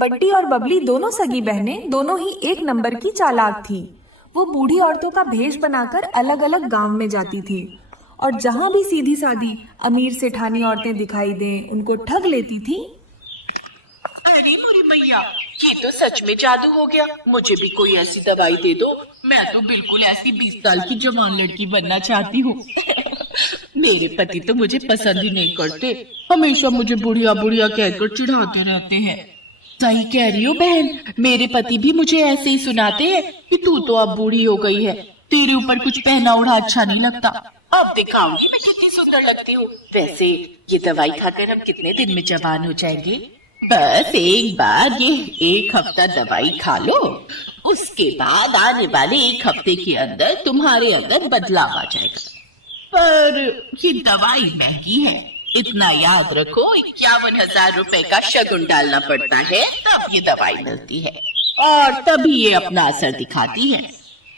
बंटी और बबली दोनों सगी बहनें दोनों ही एक नंबर की चालाक थी। वो बूढ़ी औरतों का भेष बनाकर अलग अलग गांव में जाती थी और जहां भी सीधी सादी अमीर सेठानी औरतें दिखाई दें उनको ठग लेती थी। अरे मोरी मैया, ये तो सच में जादू हो गया। मुझे भी कोई ऐसी दवाई दे दो। मैं तो बिल्कुल ऐसी 20 साल की जवान लड़की बनना चाहती हूँ। मेरे पति तो मुझे पसंद ही नहीं करते, हमेशा मुझे बुढ़िया बुढ़िया कहकर चिढ़ाते रहते हैं। सही कह रही हो बहन, मेरे पति भी मुझे ऐसे ही सुनाते हैं कि तू तो अब बूढ़ी हो गई है, तेरे ऊपर कुछ पहना ओढ़ा अच्छा नहीं लगता। अब दिखाऊंगी मैं कितनी सुंदर लगती हूँ। वैसे ये दवाई खाकर हम कितने दिन में जवान हो जाएंगे? बस एक बार ये 1 हफ्ता दवाई खा लो, उसके बाद आने वाले 1 हफ्ते के अंदर तुम्हारे अंदर बदलाव आ जाएगा। पर ये दवाई महंगी है, इतना याद रखो, 51,000 रुपए का शगुन डालना पड़ता है, तब ये दवाई मिलती है और तभी ये अपना असर दिखाती है।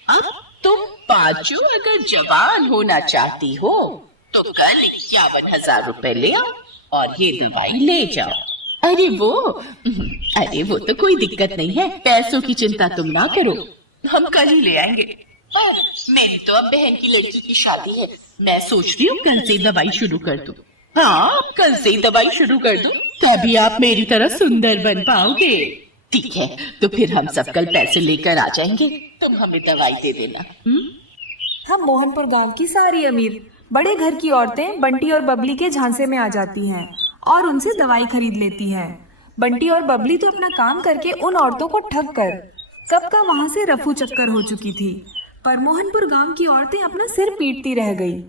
अब तुम पांचों अगर जवान होना चाहती हो तो कल 51,000 रुपए ले आओ और ये दवाई ले जाओ। अरे वो तो कोई दिक्कत नहीं है, पैसों की चिंता तुम ना करो, हम कल ही ले आएंगे। पर मेरी तो अब बहन की लड़की की शादी है, मैं सोच रही हूँ कल से दवाई शुरू कर दूं। हाँ, कल से ही दवाई शुरू कर दूं, तभी आप मेरी तरह सुंदर बन पाओगे। ठीक है, तो फिर हम सब कल पैसे लेकर आ जाएंगे, तुम हमें दवाई दे देना। हम मोहनपुर गांव की सारी अमीर बड़े घर की औरतें बंटी और बबली के झांसे में आ जाती हैं और उनसे दवाई खरीद लेती हैं। बंटी और बबली तो अपना काम करके उन औरतों को ठग कर सबका वहां से रफू चक्कर हो चुकी थी, पर मोहनपुर गांव की औरतें अपना सिर पीटती रह गई।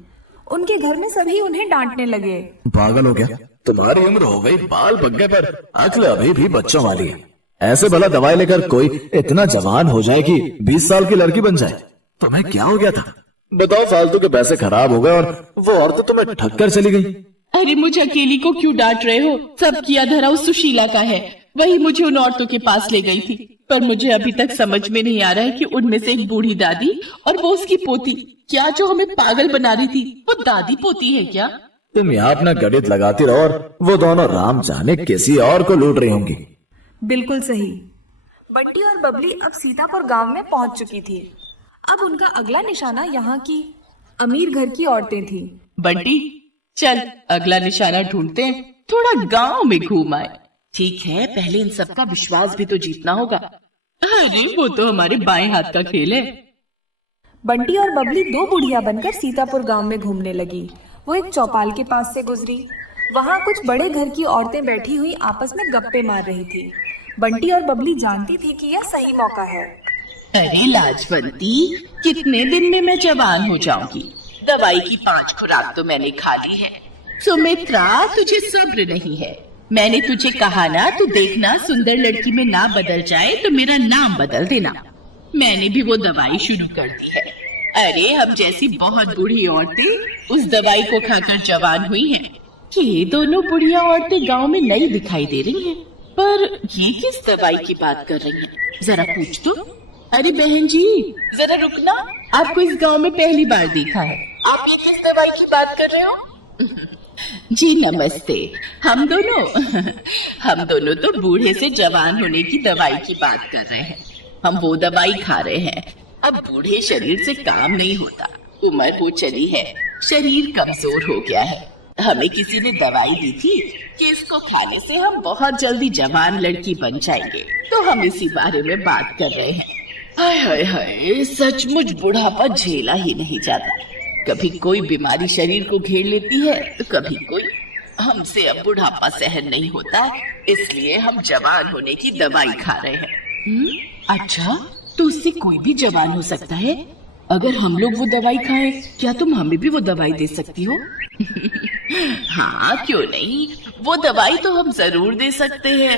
उनके घर में सभी उन्हें डांटने लगे। पागल हो गया, तुम्हारी उम्र हो गई, बाल बग्गे पर अक्ल अभी भी बच्चों वाली है। ऐसे भला दवाई लेकर कोई इतना जवान हो जाए कि 20 साल की लड़की बन जाए? तुम्हें क्या हो गया था? बताओ, फालतू के पैसे खराब हो गए और वो औरत तुम्हें ठग कर चली गई। अरे मुझे अकेली को क्यों डांट रहे हो? सब किया धरा उस सुशीला का है, वही मुझे उन औरतों के पास ले गई थी। पर मुझे अभी तक समझ में नहीं आ रहा है कि उनमें से एक बूढ़ी दादी और वो उसकी पोती, क्या जो हमें पागल बना रही थी वो दादी पोती है क्या? तुम यहाँ अपना गणित लगाती रहो और वो दोनों राम जाने किसी और को लूट रही होंगी। बिल्कुल सही। बंटी और बबली अब सीतापुर गांव में पहुंच चुकी थी। अब उनका अगला निशाना यहाँ की अमीर घर की औरतें थी। बंटी, चल अगला निशाना ढूंढते हैं, थोड़ा गांव में घूम आए। ठीक है, पहले इन सब का विश्वास भी तो जीतना होगा। अरे वो तो हमारे बाएं हाथ का खेल है। बंटी और बबली 2 बुढ़िया बनकर सीतापुर गांव में घूमने लगी। वो एक चौपाल के पास से गुजरी। वहाँ कुछ बड़े घर की औरतें बैठी हुई आपस में गप्पे मार रही थी। बंटी और बबली जानती थी कि यह सही मौका है। अरे लाजवंती, कितने दिन में मैं जवान हो जाऊंगी? दवाई की 5 खुराक तो मैंने खा ली है। सुमित्रा, तुझे सब्र नहीं है। मैंने तुझे कहा ना, तू देखना सुंदर लड़की में ना बदल जाए तो मेरा नाम बदल देना। मैंने भी वो दवाई शुरू कर दी है। अरे हम जैसी बहुत बूढ़ी औरतें उस दवाई को खाकर जवान हुई हैं। ये दोनों बुढ़िया औरतें गांव में नई दिखाई दे रही हैं, पर ये किस दवाई की बात कर रही हैं? जरा पूछ तो। अरे बहन जी, जरा रुकना, आपको इस गांव में पहली बार देखा है। आप ये किस दवाई की बात कर रहे हो? जी नमस्ते। हम दोनों तो बूढ़े से जवान होने की दवाई की बात कर रहे हैं। हम वो दवाई खा रहे हैं। अब बूढ़े शरीर से काम नहीं होता, उम्र हो चली है, शरीर कमजोर हो गया है। हमें किसी ने दवाई दी थी कि इसको खाने से हम बहुत जल्दी जवान लड़की बन जाएंगे, तो हम इसी बारे में बात कर रहे हैं। हाय हाय हाय, सचमुच बुढ़ापा झेला ही नहीं जाता। कभी कोई बीमारी शरीर को घेर लेती है तो कभी कोई। हमसे अब बुढ़ापा सहन नहीं होता, इसलिए हम जवान होने की दवाई खा रहे हैं। अच्छा, तो उससे कोई भी जवान हो सकता है? अगर हम लोग वो दवाई खाएं, क्या तुम हमें भी वो दवाई दे सकती हो? हाँ, क्यों नहीं, वो दवाई तो हम जरूर दे सकते हैं।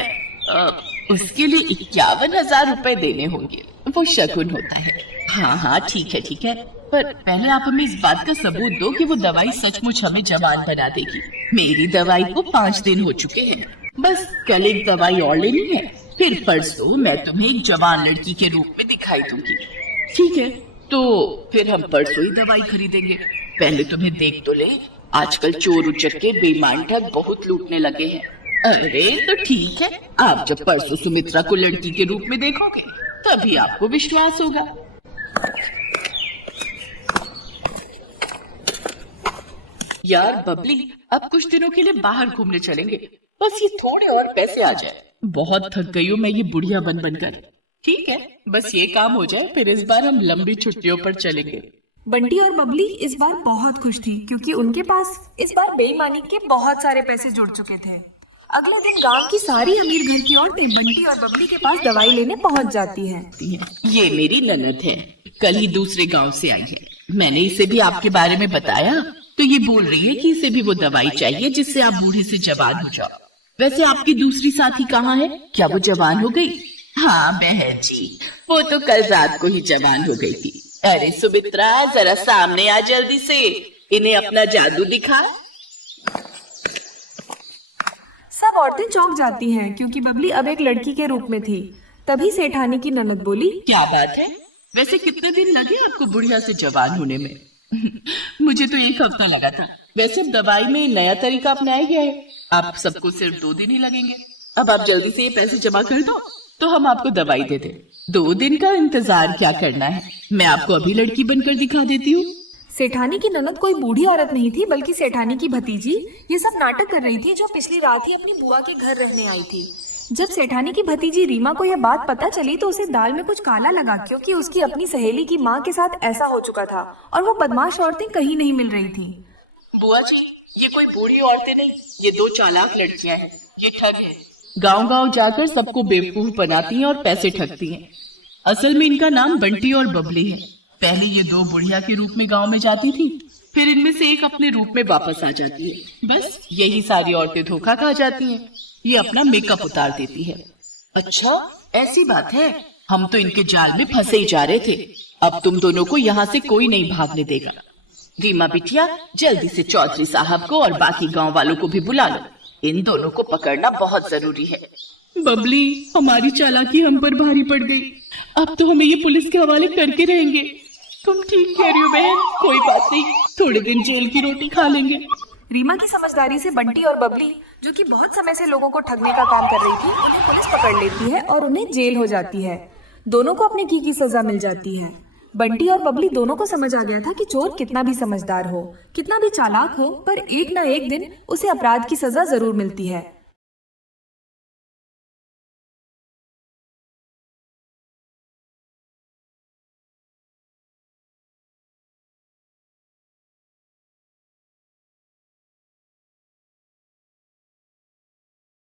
उसके लिए 51,000 रुपए देने होंगे, वो शगुन होता है। हाँ ठीक है, पर पहले आप हमें इस बात का सबूत दो कि वो दवाई सचमुच हमें जवान बना देगी। मेरी दवाई को 5 दिन हो चुके हैं, बस कल एक दवाई और लेनी है, फिर परसों मैं तुम्हें एक जवान लड़की के रूप में दिखाई दूंगी। ठीक है, तो फिर हम परसों ही दवाई खरीदेंगे। पहले तुम्हें देख तो ले, आजकल चोर उचक्के बेईमान ठग बहुत लूटने लगे हैं। अरे तो ठीक है, आप जब परसों सुमित्रा को लड़की के रूप में देखोगे तभी आपको विश्वास होगा। यार बबली, अब कुछ दिनों के लिए बाहर घूमने चलेंगे, बस ये थोड़े और पैसे आ जाए। बहुत थक गई हूँ मैं ये बुढ़िया बन बनकर। ठीक है, बस ये काम हो जाए, फिर इस बार हम लंबी छुट्टियों पर चलेंगे। बंटी और बबली इस बार बहुत खुश थी क्योंकि उनके पास इस बार बेईमानी के बहुत सारे पैसे जुड़ चुके थे। अगले दिन गांव की सारी अमीर घर की औरतें बंटी और बबली के पास दवाई लेने पहुंच जाती हैं। ये मेरी ननद है, कल ही दूसरे गांव से आई है। मैंने इसे भी आपके बारे में बताया तो ये बोल रही है कि इसे भी वो दवाई चाहिए जिससे आप बूढ़े से जवान हो जाओ। वैसे आपकी दूसरी साथी कहाँ है? क्या वो जवान हो गई? हाँ बहन जी, वो तो कल रात को ही जवान हो गई थी। अरे सुमित्रा, जरा सामने आ जल्दी से, इन्हें अपना जादू दिखा। सब औरतें चौंक जाती हैं क्योंकि बबली अब एक लड़की के रूप में थी। तभी सेठानी की ननद बोली, क्या बात है? वैसे कितने दिन लगे आपको बुढ़िया से जवान होने में? मुझे तो 1 हफ्ता लगा था। वैसे अब दवाई में नया तरीका अपनाया गया है, आप सबको सिर्फ 2 दिन ही लगेंगे। अब आप जल्दी से ये पैसे जमा कर दो तो हम आपको दवाई दे दें। 2 दिन का इंतजार क्या करना है, मैं आपको अभी लड़की बनकर दिखा देती हूँ। सेठानी की ननद कोई बूढ़ी औरत नहीं थी बल्कि सेठानी की भतीजी ये सब नाटक कर रही थी जो पिछली रात ही अपनी बुआ के घर रहने आई थी। जब सेठानी की भतीजी रीमा को यह बात पता चली तो उसे दाल में कुछ काला लगा क्योंकि उसकी अपनी सहेली की माँ के साथ ऐसा हो चुका था और वो बदमाश औरतें कहीं नहीं मिल रही थी। बुआ जी, ये कोई बूढ़ी औरतें नहीं, ये 2 चालाक लड़कियां हैं। ये ठग है, गांव-गांव जाकर सबको बेवकूफ बनाती हैं और पैसे ठगती हैं। असल में इनका नाम बंटी और बबली है। पहले ये 2 बुढ़िया के रूप में गांव में जाती थी, फिर इनमें से एक अपने रूप में वापस आ जाती है। बस यही सारी औरतें धोखा खा जाती हैं। ये अपना मेकअप उतार देती है। अच्छा, ऐसी बात है। हम तो इनके जाल में फंसे ही जा रहे थे। अब तुम दोनों को यहाँ से कोई नहीं भागने देगा। रीमा बिटिया, जल्दी से चौधरी साहब को और बाकी गांव वालों को भी बुला लो। इन दोनों को पकड़ना बहुत जरूरी है। बबली, हमारी चालाकी हम पर भारी पड़ गई। अब तो हमें ये पुलिस के हवाले करके रहेंगे। तुम ठीक कह रही हो बहन, कोई बात नहीं, थोड़े दिन जेल की रोटी खा लेंगे। रीमा की समझदारी से बंटी और बबली, जो कि बहुत समय से लोगों को ठगने का काम कर रही थी, पुलिस पकड़ लेती है और उन्हें जेल हो जाती है। दोनों को अपने की सजा मिल जाती है। बंटी और बबली दोनों को समझ आ गया था कि चोर कितना भी समझदार हो, कितना भी चालाक हो, पर एक ना एक दिन उसे अपराध की सजा जरूर मिलती है।